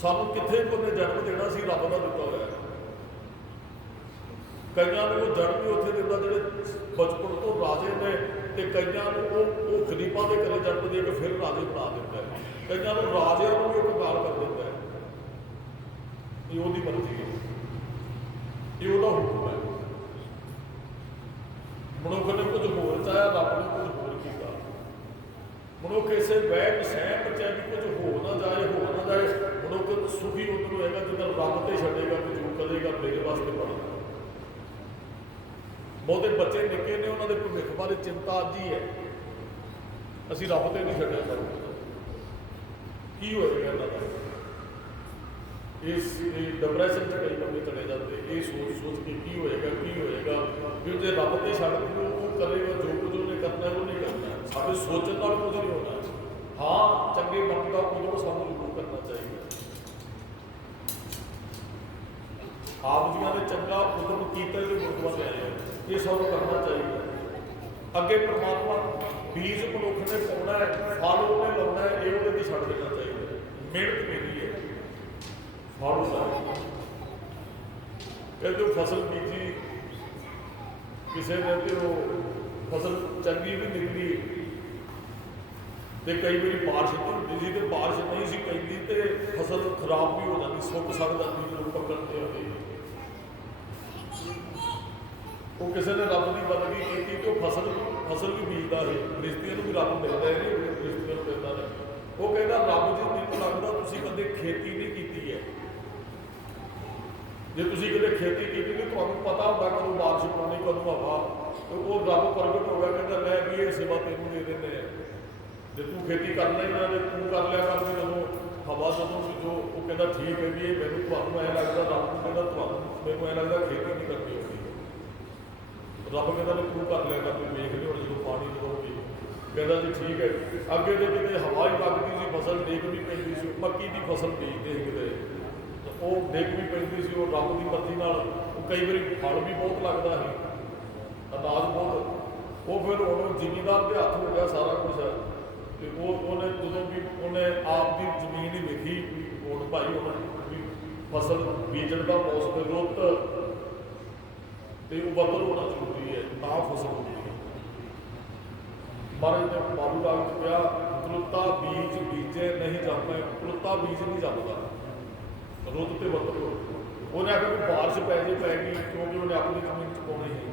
सानू कितने को जन्म देना सी, रब का दिता होया। ਕਈਆਂ ਨੂੰ ਉਹ ਜਨਮ ਵੀ ਉੱਥੇ ਦਿੰਦਾ ਜਿਹੜੇ ਬਚਪਨ ਤੋਂ ਰਾਜੇ ਨੇ, ਤੇ ਕਈਆਂ ਨੂੰ ਉਹ ਗਰੀਬਾਂ ਦੇ ਘਰੇ ਜਨਮ ਦੇ ਕੇ ਫਿਰ ਰਾਜੇ ਬਣਾ ਦਿੰਦਾ ਹੈ। ਕਈਆਂ ਨੂੰ ਰਾਜਿਆਂ ਨੂੰ ਵੀ ਉਹ ਕੰਗਾਲ ਕਰ ਦਿੰਦਾ ਹੈ। ਇਹ ਉਹਦੀ ਮਰਜ਼ੀ ਹੈ, ਇਹ ਉਹਦਾ ਹੁਕਮ ਹੈ। ਮਨੁੱਖ ਨੇ ਕੁਝ ਹੋਰ ਚਾਹਿਆ, ਰੱਬ ਨੇ ਕੁਝ ਹੋਰ ਕੀਤਾ। ਮਨੁੱਖ ਇਸੇ ਵਹਿਮ ਸਹਿਮ ਚ ਵੀ ਕੁਝ ਹੋ ਨਾ ਜਾਏ, ਹੋ ਨਾ ਜਾਏ। ਮਨੁੱਖ ਸੁਖੀ ਉਦੋਂ ਹੋਏਗਾ ਜਦੋਂ ਰੱਬ ਤੇ ਛੱਡੇਗਾ ਕਿ ਜੋ ਕਰੇਗਾ ਮੇਰੇ ਵਾਸਤੇ ਬਣੇਗਾ। ਬਹੁਤੇ ਬੱਚੇ ਨਿੱਕੇ ਨੇ, ਉਹਨਾਂ ਦੇ ਭਵਿੱਖ ਬਾਰੇ ਚਿੰਤਾ ਅੱਜ ਹੀ ਹੈ। ਅਸੀਂ ਰੱਬ ਤੇ ਨਹੀਂ ਛੱਡਿਆ ਸਭ ਕੁਝ, ਕੀ ਹੋਏਗਾ ਇਹਨਾਂ ਦਾ। ਇਸ ਡਿਪਰੈਸ਼ਨ 'ਚ ਕਈ ਬੰਦੇ ਚਲੇ ਜਾਂਦੇ, ਇਹ ਸੋਚ ਕੇ ਕੀ ਹੋਏਗਾ ਕੀ ਹੋਏਗਾ। ਵੀ ਜੇ ਰੱਬ ਤੇ ਛੱਡ ਦਿਓ, ਉਹ ਕਰੇਗਾ ਜੋ ਕੁਝ ਉਹਨੇ ਕਰਨਾ ਉਹ ਨਹੀਂ ਕਰਨਾ। ਸਾਡੇ ਸੋਚਣ ਨਾਲ ਕੁਝ ਨਹੀਂ ਹੋਣਾ। ਹਾਂ, ਚੰਗੇ ਮਨ ਦਾ ਉਦੋਂ ਸਾਨੂੰ ਜ਼ਰੂਰ ਕਰਨਾ ਚਾਹੀਦਾ। ਆਪ ਜੀਆਂ ਨੇ ਚੰਗਾ ਉਦਮ ਕੀਤਾ ਤੇ ਗੁਰਦੁਆਰੇ ਆਏ, ਇਹ ਸਭ ਕਰਨਾ ਚਾਹੀਦਾ। ਅੱਗੇ ਪਰਮਾਤਮਾ ਬੀਜ ਮਨੁੱਖ ਨੇ ਪਾਉਣਾ ਹੈ, ਫਲ ਉਹਨੇ ਲਾਉਣਾ ਹੈ, ਇਹ ਉਹਦੇ ਤੇ ਛੱਡ ਦੇਣਾ ਚਾਹੀਦਾ। ਮਿਹਨਤ ਮੇਰੀ ਹੈ, ਫਲ ਉਹਦਾ। ਕਹਿੰਦੇ ਫਸਲ ਬੀਜੀ ਕਿਸੇ ਨੇ ਤੇ ਉਹ ਫਸਲ ਚੰਗੀ ਵੀ ਨਿਕਲੀ, ਤੇ ਕਈ ਵਾਰੀ ਬਾਰਿਸ਼ ਹੁੰਦੀ ਸੀ ਤੇ ਬਾਰਿਸ਼ ਨਹੀਂ ਸੀ ਪੈਂਦੀ ਤੇ ਫਸਲ ਖਰਾਬ ਵੀ ਹੋ ਜਾਂਦੀ, ਸੁੱਕ ਸੜ ਜਾਂਦੀ ਜਦੋਂ ਪੱਕਣ ਤੇ ਹੁੰਦੀ। ਉਹ ਕਿਸੇ ਨੇ ਰੱਬ ਦੀ ਬੰਦਗੀ ਕੀਤੀ ਤੇ ਉਹ ਫਸਲ ਵੀ ਬੀਜਦਾ ਹੈ। ਰਿਸ਼ਤਿਆਂ ਨੂੰ ਵੀ ਰੱਬ ਮਿਲਦਾ ਹੈ, ਰਿਸ਼ਤਿਆਂ ਨੂੰ ਮਿਲਦਾ ਹੈ। ਉਹ ਕਹਿੰਦਾ ਰੱਬ ਜੀ ਮੈਨੂੰ ਲੱਗਦਾ ਤੁਸੀਂ ਕਦੇ ਖੇਤੀ ਨਹੀਂ ਕੀਤੀ ਹੈ। ਜੇ ਤੁਸੀਂ ਕਦੇ ਖੇਤੀ ਕੀਤੀ ਨਹੀਂ, ਤੁਹਾਨੂੰ ਪਤਾ ਹੁੰਦਾ ਕਦੋਂ ਬਾਰਿਸ਼ ਪਾਉਣੀ ਕਦੋਂ ਹਵਾ। ਉਹ ਰੱਬ ਪ੍ਰਗਟ ਹੋ ਗਿਆ, ਕਹਿੰਦਾ ਲੈ ਵੀ ਇਹ ਸੇਵਾ ਤੈਨੂੰ ਦੇ ਦਿੰਦੇ ਆ। ਜੇ ਤੂੰ ਖੇਤੀ ਕਰਨਾ ਹੀ ਨਾ ਤੇ ਤੂੰ ਕਰ ਲਿਆ ਕਰ ਵੀ ਜਦੋਂ ਹਵਾ ਜਦੋਂ ਵੀ ਜੋ। ਉਹ ਕਹਿੰਦਾ ਠੀਕ ਹੈ ਵੀ ਇਹ ਮੈਨੂੰ ਤੁਹਾਨੂੰ ਐਂ ਲੱਗਦਾ, ਰੱਬ ਨੂੰ ਕਹਿੰਦਾ ਤੁਹਾਨੂੰ ਮੈਨੂੰ ਐਂ ਲੱਗਦਾ ਖੇਤੀ ਨਹੀਂ ਕਰਨੀ ਹੋਣੀ। ਰੱਬ ਕਹਿੰਦਾ ਵੀ ਤੂੰ ਕਰ ਲਿਆ ਕਰ, ਤੂੰ ਵੇਖ ਲਿਓ ਜਦੋਂ ਪਾਣੀ ਜਦੋਂ। ਕਹਿੰਦਾ ਜੀ ਠੀਕ ਹੈ। ਅੱਗੇ ਤੇ ਕਿਤੇ ਹਵਾ ਹੀ ਲੱਗਦੀ ਸੀ, ਫਸਲ ਡਿੱਗ ਵੀ ਪੈਂਦੀ ਸੀ। ਮੱਕੀ ਦੀ ਫਸਲ ਬੀਜਦੇ ਸੀ ਕਿਤੇ, ਉਹ ਡਿੱਗ ਵੀ ਪੈਂਦੀ ਸੀ। ਉਹ ਰੱਬ ਦੀ ਮਰਜ਼ੀ ਨਾਲ ਉਹ ਕਈ ਵਾਰੀ ਫਲ ਵੀ ਬਹੁਤ ਲੱਗਦਾ ਸੀ, ਅਨਾਜ ਬਹੁਤ। ਉਹ ਫਿਰ ਹੁਣ ਜ਼ਿਮੀਂਦਾਰ ਦੇ ਹੱਥ ਹੋ ਗਿਆ ਸਾਰਾ ਕੁਛ। ਤੇ ਉਹਨੇ ਜਦੋਂ ਵੀ ਉਹਨੇ ਆਪ ਦੀ ਜ਼ਮੀਨ ਹੀ ਵੇਖੀ, ਹੁਣ ਭਾਈ ਹੁਣ ਵੀ ਫਸਲ ਬੀਜਣ ਦਾ ਮੌਸਮ ਰੁੱਤ ਤੇ ਉਹ ਬੱਦਲ ਹੋਣਾ ਜ਼ਰੂਰੀ ਹੈ, ਤਾਂ ਫਸਲ ਹੁੰਦੀ ਹੈ। ਮਹਾਰਾਜ ਨੇ ਬਾਬੂ ਰਾਗ ਚ ਕਿਹਾ ਕੁਲਤਾ ਬੀਜ ਬੀਜੇ ਨਹੀਂ ਜੰਮੇ, ਕੁਲਤਾ ਬੀਜ ਨਹੀਂ ਜੰਮਦਾ, ਰੁੱਤ ਤੇ ਬੱਦਲ। ਉਹਨੇ ਆਖਿਆ ਵੀ ਬਾਰਿਸ਼ ਪੈ ਜੇ ਪੈ ਗਈ, ਕਿਉਂਕਿ ਉਹਨੇ ਆਪਣੀ ਜ਼ਮੀਨ ਚ ਪਾਉਣੀ ਸੀ।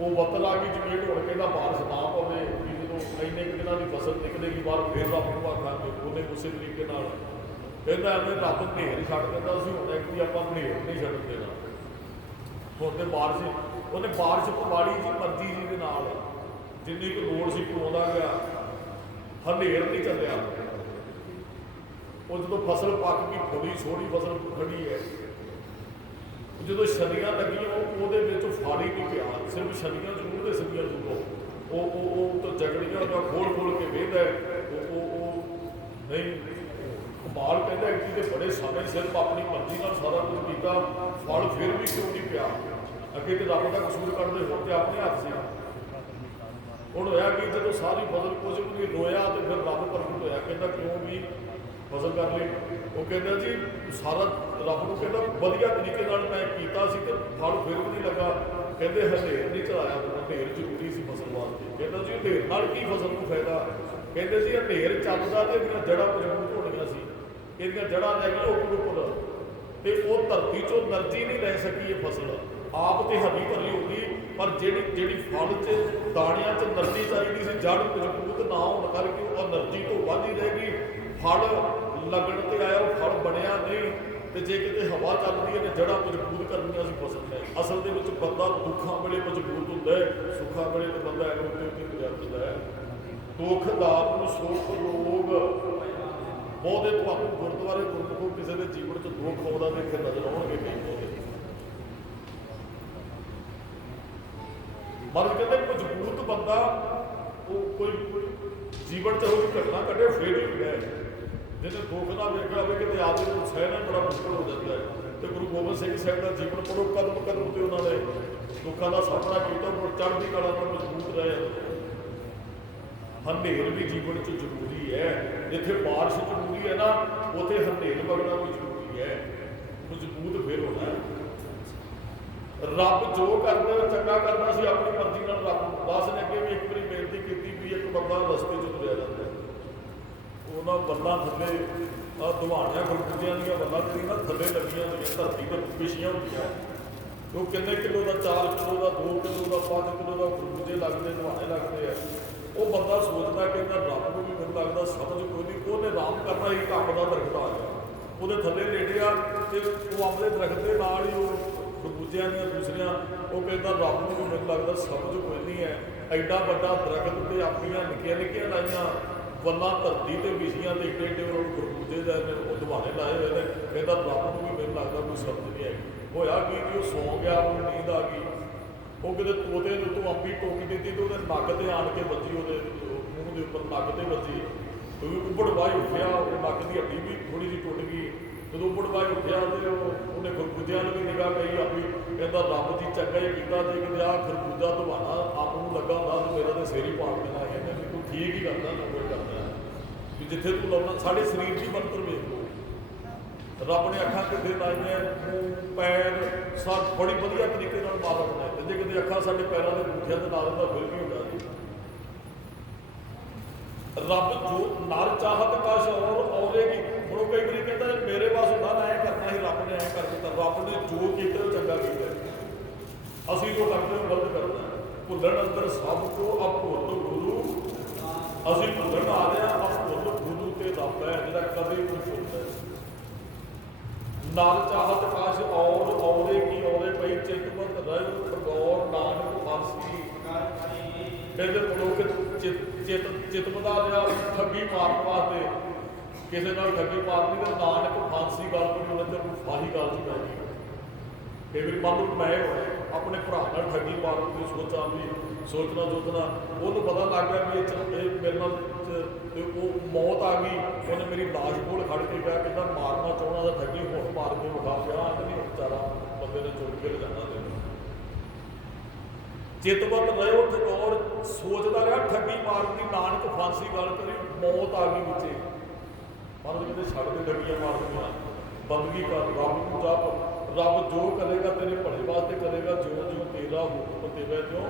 ਉਹ ਬੱਦਲ ਆ ਗਈ ਜ਼ਮੀਨ ਹੋਣ, ਕਹਿੰਦਾ ਬਾਰਿਸ਼ ਨਾ ਪਵੇ ਵੀ ਜਦੋਂ ਇੰਨੇ ਕੁ ਦਿਨਾਂ ਦੀ ਫਸਲ ਨਿਕਲੇਗੀ ਬਾਹਰ, ਫਿਰ ਰੱਬ ਨੂੰ ਆਖਾਂਗੇ। ਉਹਨੇ ਉਸੇ ਤਰੀਕੇ ਨਾਲ ਕਹਿੰਦਾ ਐਵੇਂ ਰੱਬ ਹਨੇਰ ਛੱਡ ਦਿੰਦਾ ਸੀ, ਹੁਣ ਇੱਕ ਵੀ ਆਪਾਂ ਹਨੇਰ ਨਹੀਂ ਛੱਡ ਦੇਣਾ। ਹੁਣ ਤੇ ਬਾਰਿਸ਼ ਉਹਨੇ ਬਾਰਿਸ਼ ਪਵਾੜੀ ਜੀ ਮਰਜ਼ੀ ਜੀ ਦੇ ਨਾਲ, ਜਿੰਨੀ ਕੁ ਲੋੜ ਸੀ ਪਵਾਉਂਦਾ ਗਿਆ, ਹਨੇਰ ਨਹੀਂ ਚੱਲਿਆ। ਉਹ ਜਦੋਂ ਫਸਲ ਪੱਕ ਗਈ, ਥੋੜੀ ਛੋਟੀ ਫਸਲ ਖੜੀ ਹੈ, ਜਦੋਂ ਛਲੀਆਂ ਲੱਗੀਆਂ ਉਹਦੇ ਵਿੱਚ ਫਾੜੀ ਨਹੀਂ ਪਿਆ, ਸਿਰਫ ਛਲੀਆਂ ਜ਼ਰੂਰ ਦੇ ਸੀਗੀਆਂ ਜ਼ਰੂਰ। ਉਹ ਤਾਂ ਜਗੜੀਆਂ ਦਾ ਖੋਲ ਕੇ ਵੇਖਦਾ ਉਹ ਨਹੀਂ। ਕਮਾਲ ਕਹਿੰਦਾ ਕਿ ਤੇ ਬੜੇ ਸਮੇਂ ਸਿਰਫ ਆਪਣੀ ਮਰਜ਼ੀ ਨਾਲ ਸਾਰਾ ਕੁਝ ਕੀਤਾ, ਫਲ ਫਿਰ ਵੀ ਕਿਉਂ ਨਹੀਂ ਪਿਆ। ਅੱਗੇ ਤੇ ਰੱਬ ਦਾ ਕਸੂਰ ਕੱਢਦੇ, ਹੁਣ ਤੇ ਆਪਣੇ ਹੱਥ ਸੀ। ਹੁਣ ਹੋਇਆ ਕਿ ਜਦੋਂ ਸਾਰੀ ਫਸਲ ਕੁਝ ਵੀ ਨਹੀਂ ਰੋਇਆ ਤੇ ਫਿਰ ਰੱਬ ਪ੍ਰਗਟ ਹੋਇਆ, ਕਹਿੰਦਾ ਕਿਉਂ ਵੀ ਫਸਲ ਕਰ ਲਈ। ਉਹ ਕਹਿੰਦਾ ਜੀ ਸਾਰਾ ਰੱਬ ਨੂੰ ਕਹਿੰਦਾ ਵਧੀਆ ਤਰੀਕੇ ਨਾਲ ਮੈਂ ਕੀਤਾ ਸੀ ਤੇ ਫਲ ਫਿਰ ਵੀ ਨਹੀਂ ਲੱਗਾ। ਕਹਿੰਦੇ ਹਨੇਰ ਨਹੀਂ ਚਲਾਇਆ, ਹਨੇਰ ਜ਼ਰੂਰੀ ਸੀ ਫਸਲ ਵਾਸਤੇ। ਕਹਿੰਦਾ ਜੀ ਹਨੇਰ ਨਾਲ ਕੀ ਫਸਲ ਨੂੰ ਫਾਇਦਾ। ਕਹਿੰਦੇ ਸੀ ਹਨੇਰ ਚੱਲਦਾ ਤੇ ਇਹਦੀਆਂ ਜੜ੍ਹਾਂ ਮਜ਼ਬੂਤ ਹੋਣੀਆਂ ਸੀ, ਇਹਦੀਆਂ ਜੜ੍ਹਾਂ ਲੈ ਗਈਆਂ ਉੱਪਰ ਤੇ ਉਹ ਧਰਤੀ ਚੋਂ ਐਨਰਜੀ ਨਹੀਂ ਲੈ ਸਕੀ ਇਹ ਫਸਲ। ਆਪ ਤੇ ਹਰੀ ਭਰੀ ਹੋ ਗਈ, ਪਰ ਜਿਹੜੀ ਫਲ 'ਚ ਦਾਣਿਆਂ 'ਚ ਐਨਰਜੀ ਚਾਹੀਦੀ ਸੀ, ਜੜ੍ਹ ਮਜ਼ਬੂਤ ਨਾ ਹੋਣ ਕਰਕੇ ਉਹ ਐਨਰਜੀ ਤੋਂ ਵੱਧ ਹੀ ਰਹਿ ਗਈ। ਫਲ ਲੱਗਣ ਤੇ ਆਇਆ, ਉਹ ਫਲ ਬਣਿਆ ਨਹੀਂ। ਤੇ ਜੇ ਕਿਤੇ ਹਵਾ ਚੱਲਦੀ ਹੈ ਤੇ ਜੜ੍ਹਾਂ ਮਜ਼ਬੂਤ ਕਰਨੀਆਂ ਸੀ ਫਸਲ ਨੇ। ਅਸਲ ਦੇ ਵਿੱਚ ਬੰਦਾ ਦੁੱਖਾਂ ਵੇਲੇ ਮਜ਼ਬੂਤ ਹੁੰਦਾ ਹੈ, ਸੁੱਖਾਂ ਵੇਲੇ ਤੇ ਬੰਦਾ ਐਵੇਂ ਉੱਤੇ ਤੁਰਿਆ ਫਿਰਦਾ ਹੈ। ਦੁੱਖ ਦਾਤ ਨੂੰ ਸੁੱਖ ਰੋਗ ਬਹੁਤੇ ਤੁਹਾਨੂੰ ਗੁਰਦੁਆਰੇ ਗੁਰਮੁਖੋ ਕਿਸੇ ਦੇ ਜੀਵਨ 'ਚ ਦੁੱਖ ਆਉਂਦਾ ਤੇ ਇੱਥੇ ਨਜ਼ਰ ਆਉਣਗੇ ਕਈ ਬਹੁਤੇ। ਮਰ ਕਹਿੰਦੇ ਮਜ਼ਬੂਤ ਬੰਦਾ ਉਹ ਕੋਈ ਜੀਵਨ 'ਚ ਉਹ ਘਟਨਾ ਕੱਢੇ ਫੇਰ ਹੀ ਹੁੰਦਾ ਹੈ। ਜਿਹਨੇ ਦੁੱਖ ਨਾ ਵੇਖਿਆ ਹੋਵੇ ਕਿਤੇ ਆਦਮੀ ਨੂੰ ਸਹਿਣਾ ਬੜਾ ਮੁਸ਼ਕਲ ਹੋ ਜਾਂਦਾ ਹੈ। ਤੇ ਗੁਰੂ ਗੋਬਿੰਦ ਸਿੰਘ ਸਾਹਿਬ ਦਾ ਜੀਵਨ ਪੜ੍ਹੋ, ਕਦਮ ਕਦਮ ਤੇ ਉਹਨਾਂ ਨੇ ਦੁੱਖਾਂ ਦਾ ਸਾਹਮਣਾ ਕੀਤਾ, ਉਹ ਚੜ੍ਹਦੀ ਕਲਾ ਨਾਲ ਮਜ਼ਬੂਤ ਰਹੇ। ਹਨੇਰ ਵੀ ਜੀਵਨ 'ਚ ਜ਼ਰੂਰੀ ਹੈ। ਜਿੱਥੇ ਬਾਰਿਸ਼ ਜ਼ਰੂਰੀ ਹੈ ਨਾ, ਉੱਥੇ ਹਨੇਰ ਵਗਣਾ ਵੀ ਜ਼ਰੂਰੀ ਹੈ। ਮਜ਼ਬੂਤ ਫਿਰ ਹੋਣਾ ਹੈ। ਰੱਬ ਜੋ ਕਰਦਾ ਚੰਗਾ ਕਰਦਾ ਸੀ ਆਪਣੀ ਮਰਜ਼ੀ ਨਾਲ। ਰੱਬ ਦਾਸ ਨੇ ਅੱਗੇ ਵੀ ਇੱਕ ਵਾਰੀ ਬੇਨਤੀ ਕੀਤੀ ਵੀ ਇੱਕ ਬੰਦਾ ਰਸਤੇ 'ਚ ਤੁਰਿਆ ਜਾਂਦਾ, ਉਹਨਾਂ ਵੱਲਾਂ ਥੱਲੇ ਆ ਦੁਹਾਣਿਆਂ ਖਰਬੂਜਿਆਂ ਦੀਆਂ ਵੱਲਾਂ ਜਿਹੜੀਆਂ ਨਾ ਥੱਲੇ ਲੱਗੀਆਂ ਹੁੰਦੀਆਂ, ਧਰਤੀ ਤੇ ਵਿਛੀਆਂ ਹੁੰਦੀਆਂ, ਉਹ ਕਿੰਨੇ ਕਿਲੋ ਦਾ, 4 ਕਿਲੋ ਦਾ, 2 ਕਿਲੋ ਦਾ, 5 ਕਿਲੋ ਦਾ ਖਰਬੂਜੇ ਲੱਗਦੇ, ਦੁਹਾਣੇ ਲੱਗਦੇ ਆ। ਉਹ ਬੰਦਾ ਸੋਚਦਾ ਕਿ ਇਹਦਾ ਰੱਬ ਨੂੰ ਵੀ ਮੈਨੂੰ ਲੱਗਦਾ ਸਮਝ ਕੋਈ ਨਹੀਂ। ਉਹਨੇ ਆਰਾਮ ਕਰਨਾ ਹੀ ਕੰਮ ਦਾ ਦਰਖਤ ਆ ਗਿਆ, ਉਹਦੇ ਥੱਲੇ ਲੇਟਿਆ ਤੇ ਉਹ ਆਪਣੇ ਦਰਖਤ ਦੇ ਨਾਲ ਹੀ ਉਹ ਖਰਬੂਜਿਆਂ ਦੀਆਂ ਦੂਸਰੀਆਂ, ਉਹ ਕਹਿੰਦਾ ਰੱਬ ਨੂੰ ਵੀ ਮੈਨੂੰ ਲੱਗਦਾ ਸਮਝ ਕੋਈ ਨਹੀਂ ਹੈ। ਐਡਾ ਵੱਡਾ ਦਰਖਤ ਤੇ ਆਪਣੀਆਂ ਨਿੱਕੀਆਂ ਨਿੱਕੀਆਂ ਲਾਈਆਂ ਵੱਲਾਂ ਧਰਤੀ ਤੇ ਵਿਛੀਆਂ ਤੇ ਏਡੇ ਏਡੇ ਉਹ ਖਰਬੂਜੇ ਦੇ ਉਹ ਦੁਹਾਣੇ ਲਾਏ ਹੋਏ ਨੇ। ਕਹਿੰਦਾ ਰੱਬ ਨੂੰ ਵੀ ਮੈਨੂੰ ਲੱਗਦਾ ਕੋਈ ਸਮਝ ਨਹੀਂ ਹੈਗੀ। ਹੋਇਆ ਕੀ ਕਿ ਉਹ ਸੌਂ ਗਿਆ, ਉਹਨੂੰ ਨੀਂਦ ਆ ਗਈ। ਉਹ ਕਿਤੇ ਤੋਤੇ ਨੂੰ ਤੋਂ ਅੰਬੀ ਟੋਕ ਦਿੱਤੀ ਤੇ ਉਹਦੇ ਨੱਕ ਤੇ ਆਣ ਕੇ ਵੱਜੀ, ਉਹਦੇ ਮੂੰਹ ਦੇ ਉੱਪਰ ਨੱਕ ਤੇ ਵੱਜੀ। ਉੱਬੜ ਵਾਈ ਉੱਠਿਆ, ਉਹ ਨੱਕ ਦੀ ਹੱਡੀ ਵੀ ਥੋੜੀ ਜਿਹੀ ਟੁੱਟ ਗਈ। ਜਦੋਂ ਉੱਬੜ ਵਾਈ ਉੱਠਿਆ ਤੇ ਉਹਨੇ ਖਰਬੂਜਿਆਂ ਨੂੰ ਵੀ ਨਿਗਾਹ ਪਈ ਆਪੀ, ਕਹਿੰਦਾ ਰੱਬ ਜੀ ਚੰਗਾ ਹੀ ਕੀਤਾ ਜੇ ਕਿਤੇ ਆਹ ਖਰਬੂਜਾ ਦੁਹਾਣਾ ਆਪ ਨੂੰ ਲੱਗਾ ਹੁੰਦਾ ਤਾਂ ਮੇਰਾ ਤਾਂ ਸਿਰ ਹੀ ਪਾੜ ਦੇਣਾ। ਕਹਿੰਦੇ ਵੀ ਤੂੰ ਠੀਕ ਹੀ ਕਰਦਾ, ਨੰਬਰ ਕਰਦਾ ਵੀ ਜਿੱਥੇ ਤੂੰ ਲਾਉਣਾ। ਸਾਡੇ ਸਰੀਰ ਦੀ ਬਣਤਰ ਵੇਖ ਲਓ, ਰੱਬ ਨੇ ਅੱਖਾਂ ਕਿੱਥੇ ਲਾਈਆਂ, ਮੂੰਹ ਪੈਰ ਸਭ ਬੜੀ ਵਧੀਆ ਤਰੀਕੇ ਨਾਲ ਮਾਲਕ ਬਣਾਏ। ਤੇ ਜੇ ਕਿਤੇ ਅੱਖਾਂ ਸਾਡੇ ਪੈਰਾਂ ਦੇ ਅੰਗੂਠਿਆਂ ਦੇ ਨਾਲ ਹੁੰਦਾ ਫਿਰ ਵੀ ਹੁੰਦਾ ਜੀ। ਰੱਬ ਜੋ ਨਰ ਚਾਹਤ ਕਸ਼ ਔਰੇਗੀ। ਹੁਣ ਕਈ ਵਾਰੀ ਕਹਿੰਦਾ ਮੇਰੇ ਪਾਸ ਹੁੰਦਾ ਨਾ ਐਂ ਕਰਨਾ ਸੀ, ਰੱਬ ਨੇ ਐਂ ਕਰ ਦਿੱਤਾ। ਰੱਬ ਨੇ ਜੋ ਕੀਤਾ ਉਹ ਚੰਗਾ ਕੀਤਾ, ਅਸੀਂ ਜੋ ਕਰਦੇ ਉਹ ਗਲਤ ਕਰਨਾ। ਭੁੱਲਣ ਅੰਦਰ ਸਭ ਕੋ ਅਭੁੱਲ ਗੁਰੂ, ਅਸੀਂ ਭੁੱਲਣ ਆ ਰਹੇ ਹਾਂ। ਅਭੁੱਲ ਗੁਰੂ ਤੇ ਰੱਬ ਹੈ ਜਿਹੜਾ ਕਦੇ ਨਹੀਂ ਭੁੱਲਦਾ। ਨਰ ਚਾਹਤ ਕਸ਼ ਔਰੇਗੀ ਔਰੇ ਪਈ ਚਿਤਵਤ ਰਹਿ ਖਗੌਰ ਨਾਨਕ ਫਾਂਸੀ। ਕਹਿੰਦੇ ਮਨੁੱਖ ਚਿਤਵਦਾ ਰਿਹਾ ਠੱਗੀ ਮਾਰਨ ਵਾਸਤੇ, ਕਿਸੇ ਨਾਲ ਠੱਗੀ ਮਾਰਨੀ ਤੇ ਨਾਨਕ ਫਾਂਸੀ ਗੱਲ ਪਈ, ਉਹਨਾਂ ਚਿਰ ਫਾਹੀ ਗੱਲ ਚ ਪੈ ਗਈ। ਕਈ ਵਾਰੀ ਮੰਨ ਲਓ ਮੈਂ ਆਪਣੇ ਭਰਾ ਨਾਲ ਠੱਗੀ ਮਾਰਨ ਦੀ ਸੋਚਣਾ ਸੋਚਣਾ ਉਹਨੂੰ ਪਤਾ ਲੱਗ ਗਿਆ ਵੀ ਇਹ ਮੇਰੇ ਨਾਲ ਤੇ ਉਹ ਮੌਤ ਆ ਗਈ। ਉਹਨੇ ਮੇਰੀ ਲਾਸ਼ ਕੋਲ ਖੜ ਕੇ ਕਿਹਾ ਕਹਿੰਦਾ ਮਾਰਨਾ ਚਾਹੁੰਦਾ ਤਾਂ ਠੱਗੀ ਹੁਣ ਮਾਰ ਕੇ ਵਿਖਾ ਪਿਆ। ਨਹੀਂ ਵਿਚਾਰਾ ਬੰਦੇ ਨੇ ਚੁੱਕ ਕੇ ਲਿਜਾਣਾ ਤੈਨੂੰ। ਚਿਤਵਤ ਰਹਿਓ ਠਗੌਰ, ਸੋਚਦਾ ਰਿਹਾ ਠੱਗੀ ਮਾਰਨ ਦੀ, ਨਾਨਕ ਫਾਂਸੀ ਗੱਲ ਕਰੀ, ਮੌਤ ਆ ਗਈ ਵਿੱਚੇ। ਮਨ ਕਿਤੇ ਛੱਡ ਕੇ ਠੱਗੀਆਂ ਮਾਰਦੀਆਂ, ਬੰਦਗੀ ਕਰ, ਰੱਬ ਨੂੰ ਜਪ। ਰੱਬ ਜੋ ਕਰੇਗਾ ਤੇਰੇ ਭਲੇ ਵਾਸਤੇ ਕਰੇਗਾ। ਜੋ ਜੋ ਤੇਰਾ ਹੁਕਮ ਤੇਰਾ ਜੋ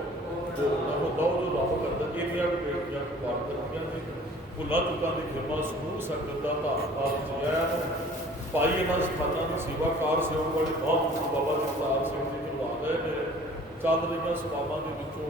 ਹੁੰਦਾ ਉਹ ਜੋ ਰੱਬ ਕਰਦਾ। ਇੰਨੀਆਂ ਬੇਟੀਆਂ ਪਾਰ ਕਰਦੀਆਂ ਨੇ, ਭੁੱਲਾਂ ਚੁੱਕਾਂ ਦੀ ਖਿਮਾ, ਸਮੂਹ ਸੰਗਤ ਦਾ ਧੰਨਵਾਦ ਜੈ ਭਾਈ। ਇਹਨਾਂ ਸਥਾਨਾਂ ਨੂੰ ਸੇਵਾਕਾਰ ਸੇਵਕ ਵਾਲੇ ਬਹੁਤ ਬਾਬਾ ਜਗਤਾਰ ਸਿੰਘ ਜੀ ਕਰਵਾ ਰਹੇ ਨੇ। ਚੱਲ ਰਹੀਆਂ ਸੇਵਾਵਾਂ ਦੇ ਵਿੱਚੋਂ